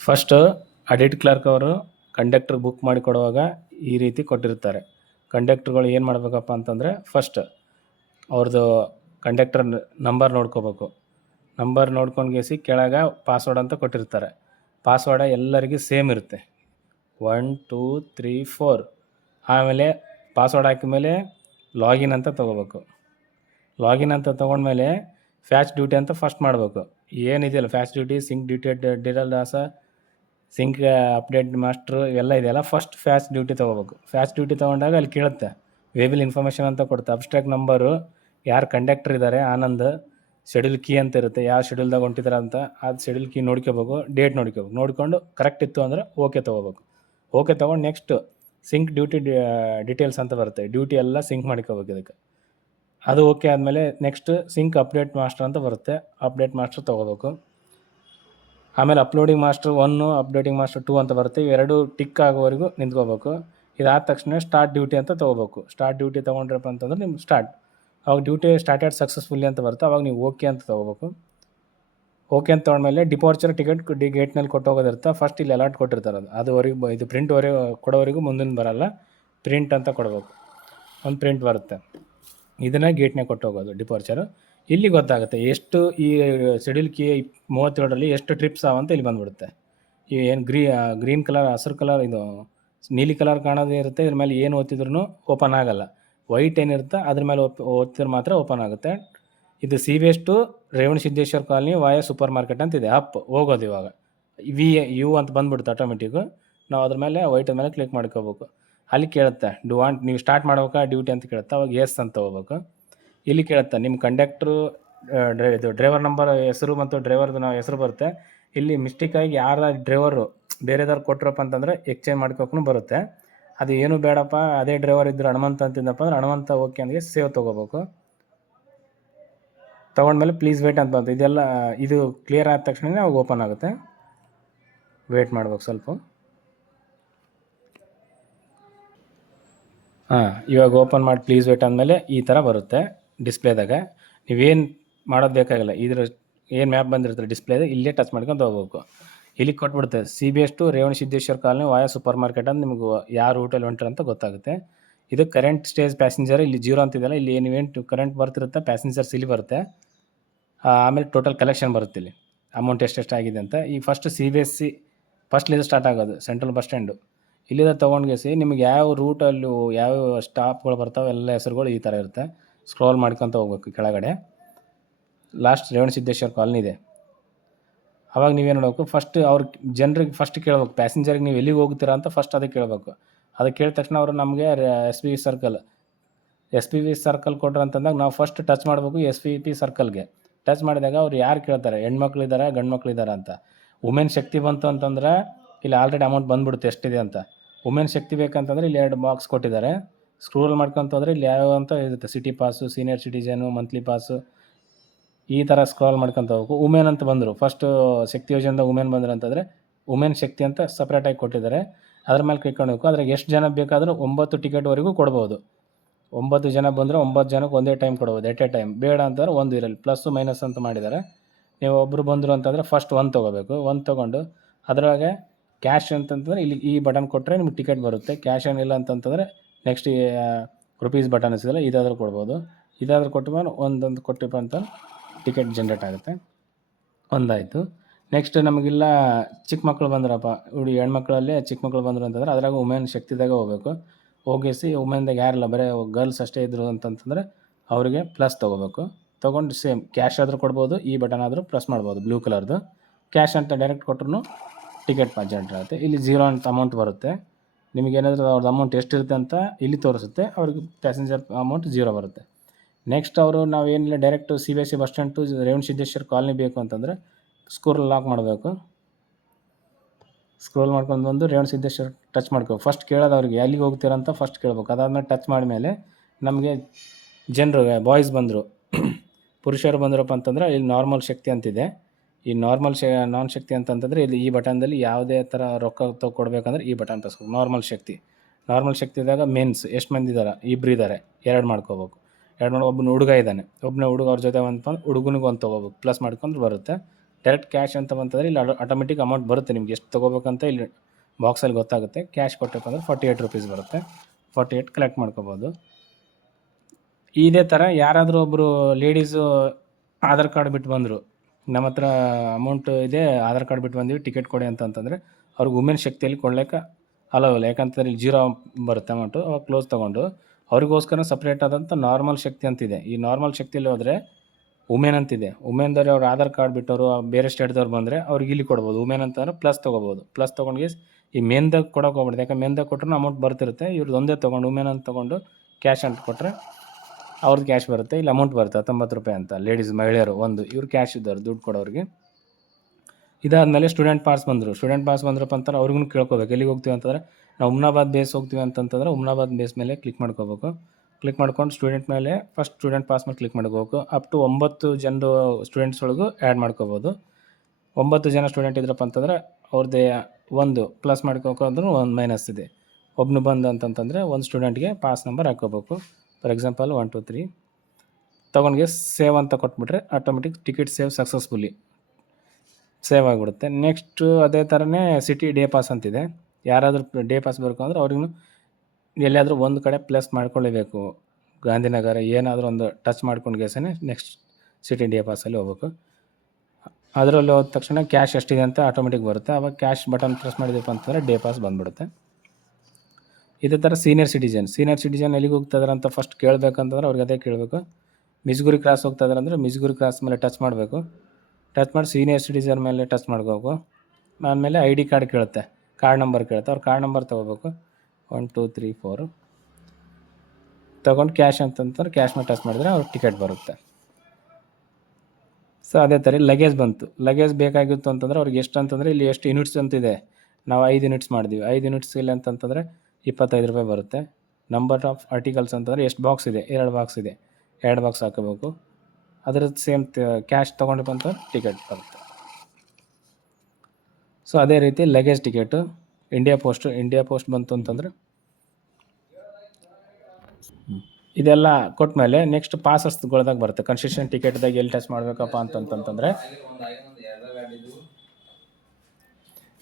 First audit clerk ಅವರು conductor book ಮಾಡಿ ಕೊಡುವಾಗ ಈ ರೀತಿ ಕೊಟ್ಟಿರ್ತಾರೆ. ಕಂಡಕ್ಟರ್ಗಳು ಏನು ಮಾಡಬೇಕಪ್ಪ ಅಂತಂದರೆ ಫಸ್ಟ್ ಅವ್ರದ್ದು ಕಂಡಕ್ಟರ್ ನಂಬರ್ ನೋಡ್ಕೋಬೇಕು. ನಂಬರ್ ನೋಡ್ಕೊಂಡ್ಗೇಸಿ ಕೆಳಗೆ ಪಾಸ್ವರ್ಡ್ ಅಂತ ಕೊಟ್ಟಿರ್ತಾರೆ. ಪಾಸ್ವರ್ಡ ಎಲ್ಲರಿಗೂ ಸೇಮ್ ಇರುತ್ತೆ, 1 2 3 4. ಆಮೇಲೆ ಪಾಸ್ವರ್ಡ್ ಹಾಕಿದ್ಮೇಲೆ ಲಾಗಿನ್ ಅಂತ ತೊಗೋಬೇಕು. ಲಾಗಿನ್ ಅಂತ ತೊಗೊಂಡ್ಮೇಲೆ ಫ್ಯಾಚ್ ಡ್ಯೂಟಿ ಅಂತ ಫಸ್ಟ್ ಮಾಡಬೇಕು. ಏನಿದೆಯಲ್ಲ ಫ್ಯಾಚ್ ಡ್ಯೂಟಿ, ಸಿಂಕ್ ಡ್ಯೂಟಿ, ಡಿರಲ್ ದಾಸ, ಸಿಂಕ್ ಅಪ್ಡೇಟ್ ಮಾಸ್ಟ್ರು ಇವೆಲ್ಲ ಇದೆಯಲ್ಲ, ಫಸ್ಟ್ ಫ್ಯಾಚ್ ಡ್ಯೂಟಿ ತೊಗೋಬೇಕು. ಫ್ಯಾಚ್ ಡ್ಯೂಟಿ ತೊಗೊಂಡಾಗ ಅಲ್ಲಿ ಕೇಳುತ್ತೆ ವೇಬಲ್ ಇನ್ಫಾರ್ಮೇಷನ್ ಅಂತ ಕೊಡುತ್ತೆ. ಅಬ್ಸ್ಟ್ರಾಕ್ಟ್ ನಂಬರು, ಯಾರು ಕಂಡಕ್ಟರ್ ಇದ್ದಾರೆ ಆನಂದ್, ಶೆಡ್ಯೂಲ್ ಕೀ ಅಂತ ಇರುತ್ತೆ, ಯಾವ ಶೆಡ್ಯೂಲ್ದಾಗ ಹೊಂಟಿದ್ದಾರೆ ಅಂತ ಅದು ಶೆಡ್ಯೂಲ್ ಕೀ ನೋಡ್ಕೋಬೇಕು, ಡೇಟ್ ನೋಡ್ಕೋಬೇಕು. ನೋಡಿಕೊಂಡು ಕರೆಕ್ಟ್ ಇತ್ತು ಅಂದರೆ ಓಕೆ ತೊಗೋಬೇಕು. ಓಕೆ ತೊಗೊಂಡು ನೆಕ್ಸ್ಟ್ ಸಿಂಕ್ ಡ್ಯೂಟಿ ಡೀಟೇಲ್ಸ್ ಅಂತ ಬರುತ್ತೆ. ಡ್ಯೂಟಿ ಎಲ್ಲ ಸಿಂಕ್ ಮಾಡ್ಕೋಬೇಕು ಇದಕ್ಕೆ. ಅದು ಓಕೆ ಆದಮೇಲೆ ನೆಕ್ಸ್ಟ್ ಸಿಂಕ್ ಅಪ್ಡೇಟ್ ಮಾಸ್ಟರ್ ಅಂತ ಬರುತ್ತೆ. ಅಪ್ಡೇಟ್ ಮಾಸ್ಟರ್ ತೊಗೋಬೇಕು. ಆಮೇಲೆ ಅಪ್ಲೋಡಿಂಗ್ ಮಾಸ್ಟರ್ 1, ಅಪ್ಡೇಟಿಂಗ್ ಮಾಸ್ಟರ್ 2 ಅಂತ ಬರುತ್ತೆ. ಇವೆರಡು ಟಿಕ್ ಆಗೋವರೆಗೂ ನಿಂತ್ಕೋಬೇಕು. ಇದಾದ ತಕ್ಷಣ ಸ್ಟಾರ್ಟ್ ಡ್ಯೂಟಿ ಅಂತ ತೊಗೋಬೇಕು. ಸ್ಟಾರ್ಟ್ ಡ್ಯೂಟಿ ತೊಗೊಂಡ್ರಪ್ಪ ಅಂತಂದ್ರೆ ನಿಮ್ಗೆ ಸ್ಟಾರ್ಟ್, ಅವಾಗ ಡ್ಯೂಟಿ ಸ್ಟಾರ್ಟೆಡ್ ಸಕ್ಸಸ್ಫುಲ್ಲಿ ಅಂತ ಬರುತ್ತೆ. ಅವಾಗ ನೀವು ಓಕೆ ಅಂತ ತೊಗೋಬೇಕು. ಓಕೆ ಅಂತ ತೊಗೊಂಡ್ಮೇಲೆ ಡಿಪಾರ್ಚರ್ ಟಿಕೆಟ್ ಗೇಟ್ನಲ್ಲಿ ಕೊಟ್ಟು ಹೋಗೋದಿರುತ್ತೆ. ಫಸ್ಟ್ ಇಲ್ಲಿ ಅಲಾಟ್ ಕೊಟ್ಟಿರ್ತಾರೆ, ಅದುವರೆಗೂ ಇದು ಪ್ರಿಂಟ್ವರೆಗೂ ಕೊಡೋವರೆಗೂ ಮುಂದಿನ ಬರೋಲ್ಲ. ಪ್ರಿಂಟ್ ಅಂತ ಕೊಡಬೇಕು, ಒಂದು ಪ್ರಿಂಟ್ ಬರುತ್ತೆ. ಇದನ್ನು ಗೇಟ್ನಾಗ ಕೊಟ್ಟು ಹೋಗೋದು ಡಿಪಾರ್ಚರು. ಇಲ್ಲಿ ಗೊತ್ತಾಗುತ್ತೆ ಎಷ್ಟು ಈ ಶೆಡ್ಯೂಲ್ ಕೀ 37ರಲ್ಲಿ ಎಷ್ಟು ಟ್ರಿಪ್ಸ್ ಅವಂತ ಇಲ್ಲಿ ಬಂದುಬಿಡುತ್ತೆ. ಈ ಏನು ಗ್ರೀನ್ ಕಲರ್, ಹಸಿರು ಕಲರ್, ಇದು ನೀಲಿ ಕಲರ್ ಕಾಣೋದೇ ಇರುತ್ತೆ. ಇದ್ರ ಮೇಲೆ ಏನು ಓದ್ತಿದ್ರು ಓಪನ್ ಆಗೋಲ್ಲ. ವೈಟ್ ಏನಿರುತ್ತೆ ಅದ್ರ ಮೇಲೆ ಓದ್ತಿದ್ರೆ ಮಾತ್ರ ಓಪನ್ ಆಗುತ್ತೆ. ಇದು CBS to Revana Siddeshwara colony via supermarket ಅಂತಿದೆ. ಅಪ್ ಹೋಗೋದು ಇವಾಗ VU ಅಂತ ಬಂದುಬಿಡುತ್ತೆ ಆಟೋಮೆಟಿಕ್ಕು. ನಾವು ಅದ್ರ ಮೇಲೆ ವೈಟ್ ಮೇಲೆ ಕ್ಲಿಕ್ ಮಾಡ್ಕೋಬೇಕು. ಅಲ್ಲಿ ಕೇಳುತ್ತೆ ನೀವು ಸ್ಟಾರ್ಟ್ ಮಾಡ್ಬೇಕಾ ಡ್ಯೂಟಿ ಅಂತ ಕೇಳುತ್ತೆ. ಅವಾಗ ಎಸ್ ಅಂತ ಹೋಗ್ಬೇಕು. ಇಲ್ಲಿ ಕೇಳುತ್ತೆ ನಿಮ್ಮ ಕಂಡಕ್ಟ್ರು ಇದು ಡ್ರೈವರ್ ನಂಬರ್ ಹೆಸರು ಮತ್ತು ಡ್ರೈವರ್ದು ನಾವು ಹೆಸರು ಬರುತ್ತೆ. ಇಲ್ಲಿ ಮಿಸ್ಟೇಕಾಗಿ ಯಾರ ಡ್ರೈವರು ಬೇರೆದವ್ರು ಕೊಟ್ಟರಪ್ಪ ಅಂತಂದರೆ ಎಕ್ಸ್ಚೇಂಜ್ ಮಾಡ್ಕೋಕ್ಕೂ ಬರುತ್ತೆ. ಅದು ಏನು ಬೇಡಪ್ಪ, ಅದೇ ಡ್ರೈವರ್ ಇದ್ದರು ಹನುಮಂತ ಅಂತಿದ್ದಪ್ಪ ಅಂದ್ರೆ ಹನುಮಂತ ಓಕೆ ಅಂದರೆ ಸೇವ್ ತೊಗೋಬೇಕು. ತೊಗೊಂಡ್ಮೇಲೆ ಪ್ಲೀಸ್ ವೇಟ್ ಅಂತ ಬಂತು. ಇದೆಲ್ಲ ಇದು ಕ್ಲಿಯರ್ ಆದ ತಕ್ಷಣ ಅವಾಗ ಓಪನ್ ಆಗುತ್ತೆ. ವೇಟ್ ಮಾಡ್ಬೇಕು ಸ್ವಲ್ಪ. ಇವಾಗ ಓಪನ್ ಮಾಡಿ ಪ್ಲೀಸ್ ವೇಟ್ ಆದಮೇಲೆ ಈ ಥರ ಬರುತ್ತೆ ಡಿಸ್ಪ್ಲೇದಾಗ. ನೀವೇನು ಮಾಡೋದು ಬೇಕಾಗಿಲ್ಲ. ಇದ್ರ ಏನು ಮ್ಯಾಪ್ ಬಂದಿರ್ತಾರೆ ಡಿಸ್ಪ್ಲೇದ ಇಲ್ಲೇ ಟಚ್ ಮಾಡ್ಕೊಂಡು ಹೋಗ್ಬೇಕು. ಇಲ್ಲಿ ಕೊಟ್ಬಿಡುತ್ತೆ CBS to Revana Siddeshwara colony via supermarket ಅಂತ ನಿಮ್ಗೆ ಯಾವ ರೂಟಲ್ಲಿ ಹೊಂಟ್ರೆ ಅಂತ ಗೊತ್ತಾಗುತ್ತೆ. ಇದು ಕರೆಂಟ್ ಸ್ಟೇಜ್ ಪ್ಯಾಸೆಂಜರ್ ಇಲ್ಲಿ 0 ಅಂತಿದೆಯಲ್ಲ, ಇಲ್ಲಿ ಏನೇನು ಕರೆಂಟ್ ಬರ್ತಿರುತ್ತೆ ಪ್ಯಾಸೆಂಜರ್ಸ್ ಇಲ್ಲಿ ಬರುತ್ತೆ. ಆಮೇಲೆ ಟೋಟಲ್ ಕಲೆಕ್ಷನ್ ಬರುತ್ತೆ ಇಲ್ಲಿ ಅಮೌಂಟ್ ಎಷ್ಟೆಷ್ಟು ಆಗಿದೆ ಅಂತ. ಈ ಫಸ್ಟ್ CBSE ಫಸ್ಟ್ಲಿಂದ ಸ್ಟಾರ್ಟ್ ಆಗೋದು ಸೆಂಟ್ರಲ್ ಬಸ್ ಸ್ಟ್ಯಾಂಡು. ಇಲ್ಲಿಂದ ತೊಗೊಂಡ್ಗೇಸಿ ನಿಮ್ಗೆ ಯಾವ ರೂಟಲ್ಲೂ ಯಾವ ಸ್ಟಾಪ್ಗಳು ಬರ್ತಾವೆ ಎಲ್ಲ ಹೆಸರುಗಳು ಈ ಥರ ಇರುತ್ತೆ. ಸ್ಕ್ರೋಲ್ ಮಾಡ್ಕೊತ ಹೋಗ್ಬೇಕು ಕೆಳಗಡೆ. ಲಾಸ್ಟ್ ರೇವಣ ಸಿದ್ದೇಶ್ವರ ಕಾಲನಿ ಇದೆ. ಅವಾಗ ನೀವೇನು ಮಾಡಬೇಕು, ಫಸ್ಟ್ ಅವ್ರ ಜನರಿಗೆ ಫಸ್ಟ್ ಕೇಳ್ಬೇಕು, ಪ್ಯಾಸೆಂಜರಿಗೆ ನೀವು ಎಲ್ಲಿಗೆ ಹೋಗ್ತೀರಾ ಅಂತ ಫಸ್ಟ್ ಅದಕ್ಕೆ ಕೇಳಬೇಕು. ಅದಕ್ಕೆ ಕೇಳಿದ ತಕ್ಷಣ ಅವರು ನಮಗೆ SPV ಸರ್ಕಲ್ ಕೊಟ್ರು ಅಂತಂದಾಗ ನಾವು ಫಸ್ಟ್ ಟಚ್ ಮಾಡಬೇಕು SPP ಸರ್ಕಲ್ಗೆ. ಟಚ್ ಮಾಡಿದಾಗ ಅವ್ರು ಯಾರು ಕೇಳ್ತಾರೆ, ಹೆಣ್ಮಕ್ಳಿದ್ದಾರೆ ಗಂಡು ಮಕ್ಳಿದ್ದಾರೆ ಅಂತ. ವುಮೆನ್ ಶಕ್ತಿ ಬಂತು ಅಂತಂದ್ರೆ ಇಲ್ಲಿ ಆಲ್ರೆಡಿ ಅಮೌಂಟ್ ಬಂದುಬಿಡುತ್ತೆ ಎಷ್ಟಿದೆ ಅಂತ. ವುಮೆನ್ ಶಕ್ತಿ ಬೇಕಂತಂದರೆ ಇಲ್ಲಿ 2 ಬಾಕ್ಸ್ ಕೊಟ್ಟಿದ್ದಾರೆ. ಸ್ಕ್ರೋಲ್ ಮಾಡ್ಕೊತ ಹೋದರೆ ಇಲ್ಲಿ ಯಾವ ಅಂತ ಇರುತ್ತೆ, city pass, senior citizen, monthly pass, ಈ ಥರ ಸ್ಕ್ರಾಲ್ ಮಾಡ್ಕೊತ ಹೋಗ್ಬೇಕು. ವುಮೆನ್ ಅಂತ ಬಂದರು, ಫಸ್ಟು ಶಕ್ತಿ ಯೋಜನೆಯಿಂದ ವುಮೆನ್ ಬಂದರು ಅಂತಂದರೆ ವುಮೆನ್ ಶಕ್ತಿ ಅಂತ ಸಪ್ರೇಟಾಗಿ ಕೊಟ್ಟಿದ್ದಾರೆ. ಅದ್ರ ಮೇಲೆ ಹೋಗ್ಬೇಕು. ಅದ್ರಾಗ ಎಷ್ಟು ಜನ ಬೇಕಾದರೂ 9 ಟಿಕೆಟ್ವರೆಗೂ ಕೊಡ್ಬೋದು. 9 ಜನ ಬಂದರೆ 9 ಜನಕ್ಕೆ ಒಂದೇ ಟೈಮ್ ಕೊಡ್ಬೋದು, ಎಟ್ ಎ ಟೈಮ್. ಬೇಡ ಅಂತಂದ್ರೆ 1 ಇರಲಿ, ಪ್ಲಸ್ಸು ಮೈನಸ್ ಅಂತ ಮಾಡಿದ್ದಾರೆ. ನೀವು ಒಬ್ಬರು ಬಂದರು ಅಂತಂದರೆ ಫಸ್ಟ್ 1 ತೊಗೋಬೇಕು. 1 ತೊಗೊಂಡು ಅದರೊಳಗೆ ಕ್ಯಾಶ್ ಅಂತಂತಂದರೆ ಇಲ್ಲಿ ಈ ಬಟನ್ ಕೊಟ್ಟರೆ ನಿಮ್ಗೆ ಟಿಕೆಟ್ ಬರುತ್ತೆ. ಕ್ಯಾಶ್ ಏನಿಲ್ಲ ಅಂತಂತಂದರೆ ನೆಕ್ಸ್ಟ್ ರುಪೀಸ್ ಬಟನ್ ಸಿಗಲ್ಲ, ಇದಾದರೂ ಕೊಡ್ಬೋದು. ಇದಾದರೂ ಕೊಟ್ಟು ಒಂದೊಂದು ಕೊಟ್ಟಿಪ್ಪ ಅಂತ ಟಿಕೆಟ್ ಜನ್ರೇಟ್ ಆಗುತ್ತೆ. ಒಂದಾಯಿತು. ನೆಕ್ಸ್ಟ್ ನಮಗಿಲ್ಲ ಚಿಕ್ಕ ಮಕ್ಕಳು ಬಂದ್ರಪ್ಪ, ಹೆಣ್ಮಕ್ಳಲ್ಲಿ ಚಿಕ್ಕ ಮಕ್ಕಳು ಬಂದರು ಅಂತಂದರೆ ಅದ್ರಾಗ ವುಮೆನ್ ಶಕ್ತಿದಾಗ ಹೋಗ್ಬೇಕು. ಹೋಗಿಸಿ ವುಮೆನ್ದಾಗ ಯಾರಿಲ್ಲ, ಬರೀ ಗರ್ಲ್ಸ್ ಅಷ್ಟೇ ಇದ್ದರು ಅಂತಂತಂದರೆ ಅವರಿಗೆ ಪ್ಲಸ್ ತೊಗೋಬೇಕು. ತೊಗೊಂಡು ಸೇಮ್ ಕ್ಯಾಶ್ ಆದರೂ ಕೊಡ್ಬೋದು, ಈ ಬಟನ್ ಆದರೂ ಪ್ರೆಸ್ ಮಾಡ್ಬೋದು ಬ್ಲೂ ಕಲರ್ದು. ಕ್ಯಾಶ್ ಅಂತ ಡೈರೆಕ್ಟ್ ಕೊಟ್ಟರು ಟಿಕೆಟ್ ಜನ್ರೇಟ್ ಆಗುತ್ತೆ. ಇಲ್ಲಿ 0 ಅಂತ ಅಮೌಂಟ್ ಬರುತ್ತೆ. ನಿಮಗೇನಾದರೂ ಅವ್ರದ್ದು ಅಮೌಂಟ್ ಎಷ್ಟಿರುತ್ತೆ ಅಂತ ಇಲ್ಲಿ ತೋರಿಸುತ್ತೆ. ಅವ್ರಿಗೆ ಪ್ಯಾಸೆಂಜರ್ ಅಮೌಂಟ್ 0 ಬರುತ್ತೆ. ನೆಕ್ಸ್ಟ್ ಅವರು ನಾವೇನಿಲ್ಲ direct CBSE bus stand to Revana Siddeshwara colony ಬೇಕು ಅಂತಂದರೆ ಸ್ಕ್ರೋಲ್ ಲಾಕ್ ಮಾಡಬೇಕು. ಸ್ಕ್ರೋಲ್ ಮಾಡ್ಕೊಂಡು ಬಂದು ರೇವಣ ಸಿದ್ದೇಶ್ವರ ಟಚ್ ಮಾಡ್ಕೋಬೇಕು. ಫಸ್ಟ್ ಕೇಳೋದು ಅವ್ರಿಗೆ ಎಲ್ಲಿಗೆ ಹೋಗ್ತೀರ ಅಂತ ಫಸ್ಟ್ ಕೇಳ್ಬೇಕು. ಅದಾದಮೇಲೆ ಟಚ್ ಮಾಡಿದ್ಮೇಲೆ ನಮಗೆ ಜನರು ಬಾಯ್ಸ್ ಬಂದರು, ಪುರುಷರು ಬಂದರಪ್ಪ ಅಂತಂದರೆ ಇಲ್ಲಿ ನಾರ್ಮಲ್ ಶಕ್ತಿ ಅಂತಿದೆ. ಈ ನಾನ್ ಶಕ್ತಿ ಅಂತಂತಂದರೆ ಇಲ್ಲಿ ಈ ಬಟನ್ದಲ್ಲಿ ಯಾವುದೇ ಥರ ರೊಕ್ಕ ಕೊಡಬೇಕಂದ್ರೆ ಈ ಬಟನ್ ಪ್ರೆಸ್ಬೇಕು. ನಾರ್ಮಲ್ ಶಕ್ತಿದಾಗ ಮೆನ್ಸ್ ಎಷ್ಟು ಮಂದಿ ಇದ್ದಾರೆ, 2 ಇದ್ದಾರೆ, 2 ಮಾಡ್ಕೋಬೇಕು. 2 ಒಬ್ಬನ ಹುಡುಗ ಇದ್ದಾನೆ, ಒಬ್ಬನೇ ಹುಡುಗ ಅವ್ರ ಜೊತೆ ಒಂದು ಹುಡುಗನಿಗೆ 1 ತೊಗೋಬೇಕು, ಪ್ಲಸ್ ಮಾಡ್ಕೊಂಡ್ರೆ ಬರುತ್ತೆ. ಡೈರೆಕ್ಟ್ ಕ್ಯಾಶ್ ಅಂತ ಬಂತಂದರೆ ಇಲ್ಲಿ ಆಟೋಮೆಟಿಕ್ ಅಮೌಂಟ್ ಬರುತ್ತೆ ನಿಮ್ಗೆ ಎಷ್ಟು ತೊಗೋಬೇಕಂತ ಇಲ್ಲಿ ಬಾಕ್ಸಲ್ಲಿ ಗೊತ್ತಾಗುತ್ತೆ. ಕ್ಯಾಶ್ ಕೊಟ್ಟಪ್ಪ ಅಂದರೆ 48 ರುಪೀಸ್ ಬರುತ್ತೆ. 48 ಕಲೆಕ್ಟ್ ಮಾಡ್ಕೋಬೋದು. ಇದೇ ಥರ ಯಾರಾದರೂ ಒಬ್ಬರು ಲೇಡೀಸು ಆಧಾರ್ ಕಾರ್ಡ್ ಬಿಟ್ಟು ಬಂದರು, ನಮ್ಮ ಹತ್ರ ಅಮೌಂಟ್ ಇದೆ, ಆಧಾರ್ ಕಾರ್ಡ್ ಬಿಟ್ಟು ಬಂದೀವಿ, ಟಿಕೆಟ್ ಕೊಡಿ ಅಂತಂದರೆ ಅವ್ರಿಗೆ ವುಮೆನ್ ಶಕ್ತಿಯಲ್ಲಿ ಕೊಡ್ಲಿಕ್ಕೆ ಅಲೋ ಇಲ್ಲ. ಯಾಕಂತಂದರೆ ಇಲ್ಲಿ 0 ಬರುತ್ತೆ ಅಮೌಂಟು. ಅವಾಗ ಕ್ಲೋಸ್ ತೊಗೊಂಡು ಅವ್ರಿಗೋಸ್ಕರ ಸಪ್ರೇಟ್ ಆದಂಥ ನಾರ್ಮಲ್ ಶಕ್ತಿ ಅಂತಿದೆ. ಈ ನಾರ್ಮಲ್ ಶಕ್ತಿಯಲ್ಲಿ ಹೋದರೆ ವುಮೆನ್ ಅಂತಿದೆ. ವುಮೆನ್ದವ್ರು ಅವ್ರು ಆಧಾರ್ ಕಾರ್ಡ್ ಬಿಟ್ಟವರು ಬೇರೆ ಸ್ಟೇಟ್ದವ್ರು ಬಂದರೆ ಅವ್ರಿಗೆ ಇಲ್ಲಿ ಕೊಡ್ಬೋದು. ವುಮೆನ್ ಅಂತಂದ್ರೆ ಪ್ಲಸ್ ತೊಗೋಬೋದು. ಪ್ಲಸ್ ತೊಗೊಂಡು ಈ ಮೇನ್ದಾಗ ಕೊಡೋಕೆ ಹೋಗ್ಬಿಡ್ದು. ಯಾಕಂದ್ರೆ ಮೇನ್ದಾಗ ಕೊಟ್ಟರು ಅಮೌಂಟ್ ಬರ್ತಿರುತ್ತೆ. ಇವ್ರದ್ದು ಒಂದೇ ತೊಗೊಂಡು ವುಮೆನ್ ಅಂತ ತೊಗೊಂಡು ಕ್ಯಾಶ್ ಅಂತ ಕೊಟ್ಟರೆ ಅವ್ರದ್ದು ಕ್ಯಾಶ್ ಬರುತ್ತೆ. ಇಲ್ಲಿ ಅಮೌಂಟ್ ಬರುತ್ತೆ 19 ರೂಪಾಯಿ ಅಂತ. ಲೇಡೀಸ್ ಮಹಿಳೆಯರು ಒಂದು, ಇವ್ರು ಕ್ಯಾಶ್ ಇದ್ದವ್ರು ದುಡ್ಡು ಕೊಡೋರಿಗೆ. ಇದಾದಮೇಲೆ ಸ್ಟೂಡೆಂಟ್ ಪಾಸ್ ಬಂದ್ರಪ್ಪ ಅಂತಾರೆ ಅವ್ರಿಗೂ ಕೇಳ್ಕೋಬೇಕು. ಎಲ್ಲಿಗೆ ಹೋಗ್ತೀವಿ ಅಂತಂದರೆ ನಾವು ಉಮ್ನಾಬಾದ್ ಬೇಸ್ ಹೋಗ್ತೀವಿ ಅಂತಂತಂದರೆ ಉಮ್ನಾಬಾದ್ ಬೇಸ್ ಮೇಲೆ ಕ್ಲಿಕ್ ಮಾಡ್ಕೋಬೇಕು. ಕ್ಲಿಕ್ ಮಾಡ್ಕೊಂಡು ಸ್ಟೂಡೆಂಟ್ ಮೇಲೆ ಫಸ್ಟ್ ಸ್ಟೂಡೆಂಟ್ ಪಾಸ್ ಮೇಲೆ ಕ್ಲಿಕ್ ಮಾಡ್ಕೋಬೇಕು. ಅಪ್ ಟು 9 ಜನರು ಸ್ಟೂಡೆಂಟ್ಸ್ ಒಳಗೂ ಆ್ಯಡ್ ಮಾಡ್ಕೋಬೋದು. 9 ಜನ ಸ್ಟೂಡೆಂಟ್ ಇದ್ರಪ್ಪ ಅಂತಂದರೆ ಅವ್ರದ್ದೇ ಒಂದು ಪ್ಲಸ್ ಮಾಡ್ಕೋಕೊಂಡ್ರೂ ಒಂದು ಮೈನಸ್ ಇದೆ. ಒಬ್ಬನು ಬಂದು ಅಂತಂತಂದರೆ ಒಂದು ಸ್ಟೂಡೆಂಟ್ಗೆ ಪಾಸ್ ನಂಬರ್ ಹಾಕ್ಕೋಬೇಕು. ಫಾರ್ ಎಕ್ಸಾಂಪಲ್ 1 2 3 ತೊಗೊಂಡ್ಗೆ ಸೇವ್ ಅಂತ ಕೊಟ್ಬಿಟ್ರೆ ಆಟೋಮೆಟಿಕ್ ಟಿಕೆಟ್ ಸಕ್ಸಸ್ಫುಲಿ ಸೇವ್ ಆಗಿಬಿಡುತ್ತೆ. ನೆಕ್ಸ್ಟು ಅದೇ ಥರನೇ ಸಿಟಿ ಡೇ ಪಾಸ್ ಅಂತಿದೆ. ಯಾರಾದರೂ ಡೇ ಪಾಸ್ ಬೇಕು ಅಂದರೆ ಅವ್ರಿಗೂ ಎಲ್ಲಿಯಾದರೂ ಒಂದು ಕಡೆ ಪ್ಲಸ್ ಮಾಡ್ಕೊಳ್ಳೇಬೇಕು. ಗಾಂಧಿನಗರ ಏನಾದರೂ ಒಂದು ಟಚ್ ಮಾಡ್ಕೊಂಡು ಕೇಸನೇ ನೆಕ್ಸ್ಟ್ ಸಿಟಿ ಡೇ ಪಾಸಲ್ಲಿ ಹೋಗ್ಬೇಕು. ಅದರಲ್ಲಿ ಹೋದ ತಕ್ಷಣ ಕ್ಯಾಶ್ ಎಷ್ಟಿದೆ ಅಂತ ಆಟೋಮೆಟಿಕ್ ಬರುತ್ತೆ. ಅವಾಗ ಕ್ಯಾಶ್ ಬಟನ್ ಪ್ರೆಸ್ ಮಾಡಿದಪ್ಪ ಅಂತಂದರೆ ಡೇ ಪಾಸ್ ಬಂದುಬಿಡುತ್ತೆ. ಇದೇ ಥರ ಸೀನಿಯರ್ ಸಿಟಿಜನ್ ಎಲ್ಲಿಗೆ ಹೋಗ್ತಾಯಿದ್ದಾರೆ ಅಂತ ಫಸ್ಟ್ ಕೇಳಬೇಕಂತಂದ್ರೆ ಅವ್ರಿಗೆ ಅದೇ ಕೇಳಬೇಕು. ಮಿಜ್ಗುರಿ ಕ್ರಾಸ್ ಹೋಗ್ತಾಯಿದ್ದಾರೆ ಅಂದರೆ ಮಿಜ್ಗುರಿ ಕ್ರಾಸ್ ಮೇಲೆ ಟಚ್ ಮಾಡಬೇಕು. ಟಚ್ ಮಾಡಿ ಸೀನಿಯರ್ ಸಿಟಿಜನ್ ಮೇಲೆ ಟಚ್ ಮಾಡ್ಕೋಬೇಕು. ಆಮೇಲೆ ID ಕಾರ್ಡ್ ಕೇಳುತ್ತೆ, ಕಾರ್ಡ್ ನಂಬರ್ ಕೇಳುತ್ತೆ. ಅವ್ರ ಕಾರ್ಡ್ ನಂಬರ್ ತೊಗೋಬೇಕು. 1 2 3 4 ತೊಗೊಂಡು ಕ್ಯಾಶ್ ಅಂತಂತಾರೆ ಕ್ಯಾಶ್ ಮೇಲೆ ಟಚ್ ಮಾಡಿದ್ರೆ ಅವ್ರ ಟಿಕೆಟ್ ಬರುತ್ತೆ. ಸೊ ಅದೇ ಥರ ಲಗೇಜ್ ಬಂತು. ಲಗೇಜ್ ಬೇಕಾಗಿತ್ತು ಅಂತಂದರೆ ಅವ್ರಿಗೆ ಎಷ್ಟು ಅಂತಂದರೆ ಇಲ್ಲಿ ಎಷ್ಟು ಯೂನಿಟ್ಸ್ ಅಂತಿದೆ. ನಾವು 5 ಯೂನಿಟ್ಸ್ ಮಾಡಿದ್ವಿ. 5 ಯೂನಿಟ್ಸ್ ಇಲ್ಲ ಅಂತಂತಂದರೆ 25 ರೂಪಾಯಿ ಬರುತ್ತೆ. ನಂಬರ್ ಆಫ್ ಆರ್ಟಿಕಲ್ಸ್ ಅಂತಂದರೆ ಎಷ್ಟು ಬಾಕ್ಸ್ ಇದೆ, 2 ಬಾಕ್ಸ್ ಇದೆ, 2 ಬಾಕ್ಸ್ ಹಾಕೋಬೇಕು. ಅದರದ್ದು ಸೇಮ್ ಕ್ಯಾಶ್ ತೊಗೊಂಡಪ್ಪ ಅಂತ ಟಿಕೆಟ್ ಬರುತ್ತೆ. ಸೊ ಅದೇ ರೀತಿ ಲಗೇಜ್ ಟಿಕೆಟು ಇಂಡಿಯಾ ಪೋಸ್ಟ್ ಬಂತು ಅಂತಂದರೆ ಇದೆಲ್ಲ ಕೊಟ್ಮೇಲೆ ನೆಕ್ಸ್ಟ್ ಪಾಸಸ್ಗಳದಾಗ ಬರುತ್ತೆ. ಕನ್ಸೆಷನ್ ಟಿಕೆಟ್ದಾಗ ಎಲ್ಲಿ ಟಚ್ ಮಾಡಬೇಕಪ್ಪ ಅಂತಂತಂದರೆ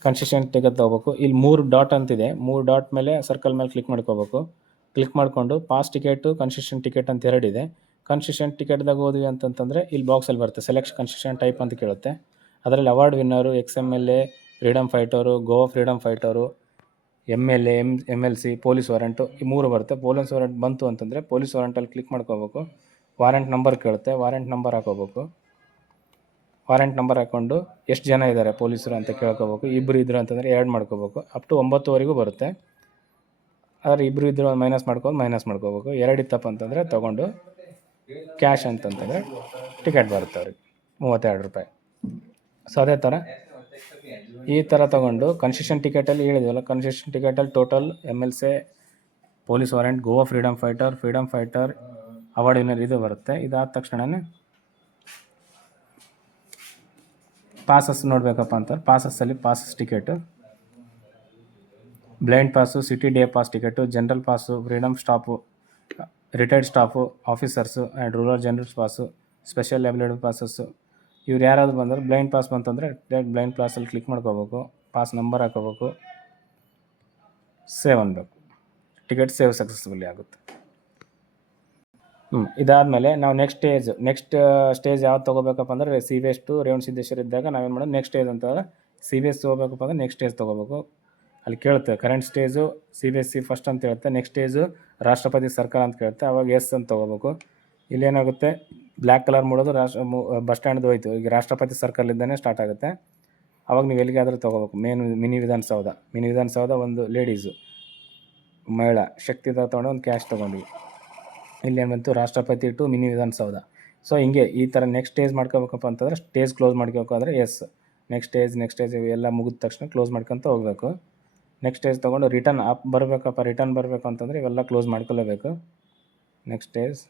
ಕನ್ಸೆಷನ್ ಟಿಕೆಟ್ ತೊಗೋಬೇಕು. ಇಲ್ಲಿ 3 ಡಾಟ್ ಅಂತಿದೆ. 3 ಡಾಟ್ ಮೇಲೆ ಸರ್ಕಲ್ ಮೇಲೆ ಕ್ಲಿಕ್ ಮಾಡ್ಕೋಬೇಕು. ಕ್ಲಿಕ್ ಮಾಡಿಕೊಂಡು ಪಾಸ್ ಟಿಕೆಟು ಕನ್ಸೆಷನ್ ಟಿಕೆಟ್ ಅಂತ 2 ಇದೆ. ಕನ್ಸೆಷನ್ ಟಿಕೆಟ್ದಾಗ ಹೋದ್ವಿ ಅಂತಂತಂದರೆ ಇಲ್ಲಿ ಬಾಕ್ಸಲ್ಲಿ ಬರುತ್ತೆ ಸೆಲೆಕ್ಟ್ ಕನ್ಸೆಷನ್ ಟೈಪ್ ಅಂತ ಕೇಳುತ್ತೆ. ಅದರಲ್ಲಿ award winner, XMLA, freedom fighter, Goa freedom fighter, MLA, MLC, police warrant, ಈ 3 ಬರುತ್ತೆ. ಪೊಲೀಸ್ ವಾರೆಂಟ್ ಬಂತು ಅಂತಂದರೆ ಪೊಲೀಸ್ ವಾರೆಂಟಲ್ಲಿ ಕ್ಲಿಕ್ ಮಾಡ್ಕೋಬೇಕು. ವಾರೆಂಟ್ ನಂಬರ್ ಕೇಳುತ್ತೆ, ವಾರೆಂಟ್ ನಂಬರ್ ಹಾಕೋಬೇಕು. ವಾರೆಂಟ್ ನಂಬರ್ ಹಾಕ್ಕೊಂಡು ಎಷ್ಟು ಜನ ಇದ್ದಾರೆ ಪೊಲೀಸರು ಅಂತ ಕೇಳ್ಕೋಬೇಕು. 2 ಇದ್ರು ಅಂತಂದರೆ 2 ಮಾಡ್ಕೋಬೇಕು. ಅಪ್ ಟು 9ವರೆಗೂ ಬರುತ್ತೆ. ಆದರೆ 2 ಇದ್ರು ಮೈನಸ್ ಮಾಡ್ಕೋಬೇಕು. 2 ಇತ್ತಪ್ಪ ಅಂತಂದರೆ ತೊಗೊಂಡು ಕ್ಯಾಶ್ ಅಂತಂತಂದರೆ ಟಿಕೆಟ್ ಬರುತ್ತೆ ಅವ್ರಿಗೆ 32 ರೂಪಾಯಿ. ಸೊ ಅದೇ ಥರ ಈ ಥರ ತೊಗೊಂಡು ಕನ್ಸೆಷನ್ ಟಿಕೆಟಲ್ಲಿ ಹೇಳಿದ್ವಲ್ಲ, ಕನ್ಸೆಷನ್ ಟಿಕೆಟಲ್ಲಿ total MLC, police warrant, Goa freedom fighter, award winner ಇದು ಬರುತ್ತೆ. ಇದಾದ ತಕ್ಷಣವೇ ಪಾಸಸ್ ನೋಡಬೇಕಪ್ಪ ಅಂತ ಪಾಸಸ್ಸಲ್ಲಿ passes ticket, blind pass, city day pass ticket, general pass, freedom staff, retired staff, officers and rural generals pass, special ability passes. ಇವ್ರು ಯಾರಾದರೂ ಬಂದರೆ ಬ್ಲೈಂಡ್ ಪಾಸ್ ಬಂತಂದರೆ ಡೈರೆಕ್ಟ್ ಬ್ಲೈಂಡ್ ಪಾಸಲ್ಲಿ ಕ್ಲಿಕ್ ಮಾಡ್ಕೋಬೇಕು. ಪಾಸ್ ನಂಬರ್ ಹಾಕೋಬೇಕು, ಸೇವ್ ಅನ್ಬೇಕು. ಟಿಕೆಟ್ ಸೇವ್ ಸಕ್ಸಸ್ಫುಲಿ ಆಗುತ್ತೆ. ಇದಾದಮೇಲೆ ನಾವು ನೆಕ್ಸ್ಟ್ ಸ್ಟೇಜ್ ಯಾವ್ದು ತೊಗೋಬೇಕಪ್ಪ ಅಂದರೆ CBS ಟು ರೇವಣ ಸಿದ್ದೇಶ್ವರ ಇದ್ದಾಗ ನಾವೇನು ಮಾಡೋದು ನೆಕ್ಸ್ಟ್ ಸ್ಟೇಜ್ ಅಂತಂದರೆ CBS ತೊಗೋಬೇಕಪ್ಪ ಅಂದರೆ ನೆಕ್ಸ್ಟ್ ಸ್ಟೇಜ್ ತೊಗೋಬೇಕು. ಅಲ್ಲಿ ಕೇಳುತ್ತೆ ಕರೆಂಟ್ ಸ್ಟೇಜು CBSE ಫಸ್ಟ್ ಅಂತ ಹೇಳುತ್ತೆ. ನೆಕ್ಸ್ಟ್ ಸ್ಟೇಜು ರಾಷ್ಟ್ರಪತಿ ಸರ್ಕಾರ ಅಂತ ಕೇಳುತ್ತೆ. ಅವಾಗ ಎಸ್ ಅಂತ ತೊಗೋಬೇಕು. ಇಲ್ಲೇನಾಗುತ್ತೆ ಬ್ಲ್ಯಾಕ್ ಕಲರ್ ಮಾಡೋದು ಬಸ್ ಸ್ಟ್ಯಾಂಡ್ದು ಹೋಯ್ತು. ಈಗ ರಾಷ್ಟ್ರಪತಿ ಸರ್ಕಲಿಂದನೇ ಸ್ಟಾರ್ಟ್ ಆಗುತ್ತೆ. ಅವಾಗ ನೀವು ಎಲ್ಲಿಗಾದರೂ ತೊಗೋಬೇಕು. ಮಿನಿ ವಿಧಾನಸೌಧ ಒಂದು ಲೇಡೀಸು ಮಹಿಳಾ ಶಕ್ತಿದ ತೊಗೊಂಡು ಒಂದು ಕ್ಯಾಶ್ ತೊಗೊಂಡ್ವಿ. ಇಲ್ಲೇನು ಬಂತು ರಾಷ್ಟ್ರಪತಿ ಟು ಮಿನಿ ವಿಧಾನಸೌಧ. ಸೊ ಹಿಂಗೆ ಈ ಥರ ನೆಕ್ಸ್ಟ್ ಸ್ಟೇಜ್ ಮಾಡ್ಕೋಬೇಕಪ್ಪ ಅಂತಂದರೆ ಸ್ಟೇಜ್ ಕ್ಲೋಸ್ ಮಾಡ್ಕೋಬೇಕಾದ್ರೆ ಎಸ್, ನೆಕ್ಸ್ಟ್ ಸ್ಟೇಜ್ ಇವೆಲ್ಲ ಮುಗಿದ ತಕ್ಷಣ ಕ್ಲೋಸ್ ಮಾಡ್ಕೊತ ಹೋಗಬೇಕು. ನೆಕ್ಸ್ಟ್ ಸ್ಟೇಜ್ ತೊಗೊಂಡು ರಿಟರ್ನ್ ಬರಬೇಕು ಅಂತಂದರೆ ಇವೆಲ್ಲ ಕ್ಲೋಸ್ ಮಾಡ್ಕೊಳ್ಳೇಬೇಕು. ನೆಕ್ಸ್ಟ್ ಸ್ಟೇಜ್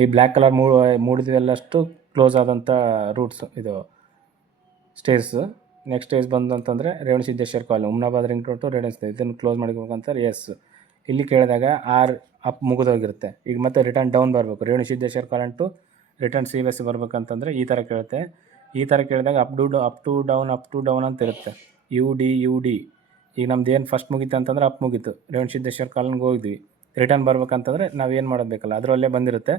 ಈ ಬ್ಲ್ಯಾಕ್ ಕಲರ್ ಮೂಡಿದೆಲ್ಲಷ್ಟು ಕ್ಲೋಸ್ ಆದಂಥ ರೂಟ್ಸ್ ಇದು ಸ್ಟೇಜ್ ನೆಕ್ಸ್ಟ್ ಸ್ಟೇಜ್ ಬಂದು ಅಂತಂದರೆ Revanasiddeshwara colony Humnabad ring road to Revanasiddha ಇದನ್ನು ಕ್ಲೋಸ್ ಮಾಡಿಕೋಬೇಕಂತಾರೆ ಎಸ್. ಇಲ್ಲಿ ಕೇಳಿದಾಗ ಆರ್ ಅಪ್ ಮುಗಿದೋಗಿರುತ್ತೆ. ಈಗ ಮತ್ತೆ ರಿಟರ್ನ್ ಡೌನ್ ಬರಬೇಕು. Revanasiddeshwara colony to return C B S C ಬರ್ಬೇಕಂತಂದರೆ ಈ ಥರ ಕೇಳುತ್ತೆ. ಈ ಥರ ಕೇಳಿದಾಗ ಅಪ್ ಟು ಡೌನ್ ಅಂತ ಇರುತ್ತೆ. ಯು ಡಿ ಈಗ ನಮ್ದು ಏನು ಫಸ್ಟ್ ಮುಗೀತು ಅಂತಂದ್ರೆ ಅಪ್ ಮುಗೀತು, ರೇವಣಸಿದ್ದೇಶ್ವರ ಕಾಲನಿಗೆ ಹೋಗಿದ್ವಿ. ರಿಟರ್ನ್ ಬರ್ಬೇಕಂತಂದರೆ ನಾವೇನು ಮಾಡೋದು ಬೇಕಲ್ಲ, ಅದರಲ್ಲೇ ಬಂದಿರುತ್ತೆ.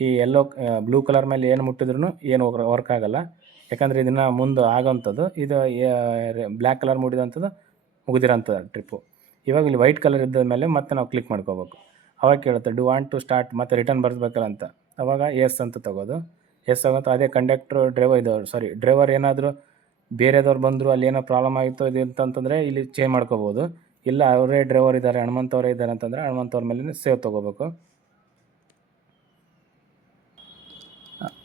ಈ ಎಲ್ಲೋ ಬ್ಲೂ ಕಲರ್ ಮೇಲೆ ಏನು ಮುಟ್ಟಿದ್ರೂ ಏನು ವರ್ಕ್ ಆಗೋಲ್ಲ, ಯಾಕಂದರೆ ಇದನ್ನು ಮುಂದೆ ಆಗೋವಂಥದ್ದು. ಇದು ಬ್ಲ್ಯಾಕ್ ಕಲರ್ ಮುಟ್ಟಿದಂಥದ್ದು ಮುಗಿದಿರೋಂಥ ಟ್ರಿಪ್ಪು. ಇವಾಗ ಇಲ್ಲಿ ವೈಟ್ ಕಲರ್ ಇದ್ದ ಮೇಲೆ ಮತ್ತೆ ನಾವು ಕ್ಲಿಕ್ ಮಾಡ್ಕೋಬೇಕು. ಅವಾಗ ಕೇಳುತ್ತೆ ಡು ವಾಂಟ್ ಟು ಸ್ಟಾರ್ಟ್, ಮತ್ತೆ ರಿಟರ್ನ್ ಬರಬೇಕಲ್ಲ ಅಂತ. ಅವಾಗ ಎಸ್ ಅಂತ ತಗೋದು. ಎಸ್ ಆಗುತ್ತೆ. ಅದೇ ಕಂಡಕ್ಟ್ರು ಡ್ರೈವರ್ ಏನಾದರೂ ಬೇರೆದವ್ರು ಬಂದರು, ಅಲ್ಲಿ ಏನೋ ಪ್ರಾಬ್ಲಮ್ ಆಗಿತ್ತು ಇದು ಅಂತಂದರೆ ಇಲ್ಲಿ ಚೇಂಜ್ ಮಾಡ್ಕೋಬೋದು. ಇಲ್ಲ ಅವರೇ ಡ್ರೈವರ್ ಇದ್ದಾರೆ, ಹನುಮಂತವರೇ ಇದ್ದಾರೆ ಅಂತಂದರೆ ಹನುಮಂತವ್ರ ಮೇಲೆ ಸೇವ್ ತೊಗೋಬೇಕು.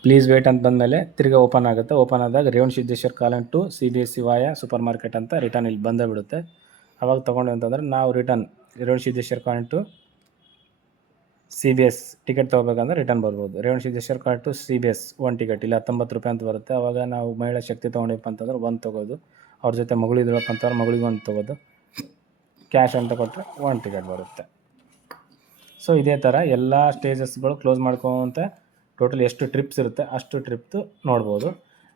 ಪ್ಲೀಸ್ ವೇಟ್ ಅಂತ ಬಂದಮೇಲೆ ತಿರ್ಗಿ ಓಪನ್ ಆಗುತ್ತೆ. ಓಪನ್ ಆದಾಗ Revanasiddeshwara colony to C B S C via supermarket ಅಂತ ರಿಟರ್ನ್ ಇಲ್ಲಿ ಬಂದೇ ಬಿಡುತ್ತೆ. ಅವಾಗ ತೊಗೊಂಡು ಅಂತಂದರೆ ನಾವು return Revanasiddeshwara colony to C B S ticket ತೊಗೋಬೇಕಂದ್ರೆ ರಿಟರ್ನ್ ಬರ್ಬೋದು. Revanasiddeshwara colony to C B S 1 ticket ಇಲ್ಲಿ 19 ರೂಪಾಯಿ ಅಂತ ಬರುತ್ತೆ. ಅವಾಗ ನಾವು ಮಹಿಳಾ ಶಕ್ತಿ ತೊಗೊಂಡಿಪ್ಪ ಅಂತಂದ್ರೆ 1 ತೊಗೋದು, ಅವ್ರ ಜೊತೆ ಮಗಳಿದ್ರಪ್ಪ ಅಂತಂದ್ರೆ ಮಗಳಿಗೆ 1 ತೊಗೋದು, ಕ್ಯಾಶ್ ಅಂತ ಕೊಟ್ಟರೆ 1 ಟಿಕೆಟ್ ಬರುತ್ತೆ. ಸೊ ಇದೇ ಥರ ಎಲ್ಲ ಸ್ಟೇಜಸ್ಗಳು ಕ್ಲೋಸ್ ಮಾಡ್ಕೊಂತ ಟೋಟಲ್ ಎಷ್ಟು ಟ್ರಿಪ್ಸ್ ಇರುತ್ತೆ ಅಷ್ಟು ಟ್ರಿಪ್ದು ನೋಡ್ಬೋದು.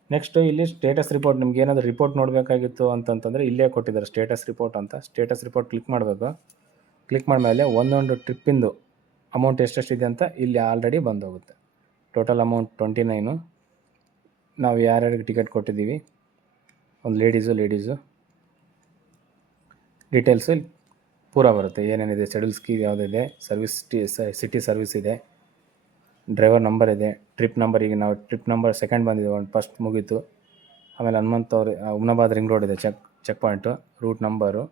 ನೆಕ್ಸ್ಟು ಇಲ್ಲಿ ಸ್ಟೇಟಸ್ ರಿಪೋರ್ಟ್, ನಿಮ್ಗೆ ಏನಾದರೂ ರಿಪೋರ್ಟ್ ನೋಡಬೇಕಾಗಿತ್ತು ಅಂತಂತಂದರೆ ಇಲ್ಲೇ ಕೊಟ್ಟಿದ್ದಾರೆ ಸ್ಟೇಟಸ್ ರಿಪೋರ್ಟ್ ಅಂತ. ಸ್ಟೇಟಸ್ ರಿಪೋರ್ಟ್ ಕ್ಲಿಕ್ ಮಾಡಬೇಕು. ಕ್ಲಿಕ್ ಮಾಡಿದ್ಮೇಲೆ ಒಂದೊಂದು ಟ್ರಿಪ್ಪಿಂದು ಅಮೌಂಟ್ ಎಷ್ಟೆಷ್ಟಿದೆ ಅಂತ ಇಲ್ಲಿ ಆಲ್ರೆಡಿ ಬಂದೋಗುತ್ತೆ. Total amount 29. ನಾವು ಯಾರ್ಯಾರಿಗೆ ಟಿಕೆಟ್ ಕೊಟ್ಟಿದ್ದೀವಿ, ಒಂದು ಲೇಡೀಸು ಡೀಟೇಲ್ಸು ಪೂರ ಬರುತ್ತೆ. ಏನೇನಿದೆ, ಶೆಡ್ಯೂಲ್ ಸ್ಕೀ ಯಾವುದಿದೆ, ಸರ್ವಿಸ್ ಸಿಟಿ ಸರ್ವಿಸ್ ಇದೆ, ಡ್ರೈವರ್ ನಂಬರ್ ಇದೆ, ಟ್ರಿಪ್ ನಂಬರ್. ಈಗ ನಾವು ಟ್ರಿಪ್ ನಂಬರ್ ಸೆಕೆಂಡ್ ಬಂದಿದೆ, ಒಂದು ಫಸ್ಟ್ ಮುಗೀತು. ಆಮೇಲೆ ಹನುಮಂತವ್ರು ಹುಮ್ನಾಬಾದ್ ರಿಂಗ್ ರೋಡ್ ಇದೆ ಚೆಕ್ ಪಾಯಿಂಟು, ರೂಟ್ ನಂಬರು,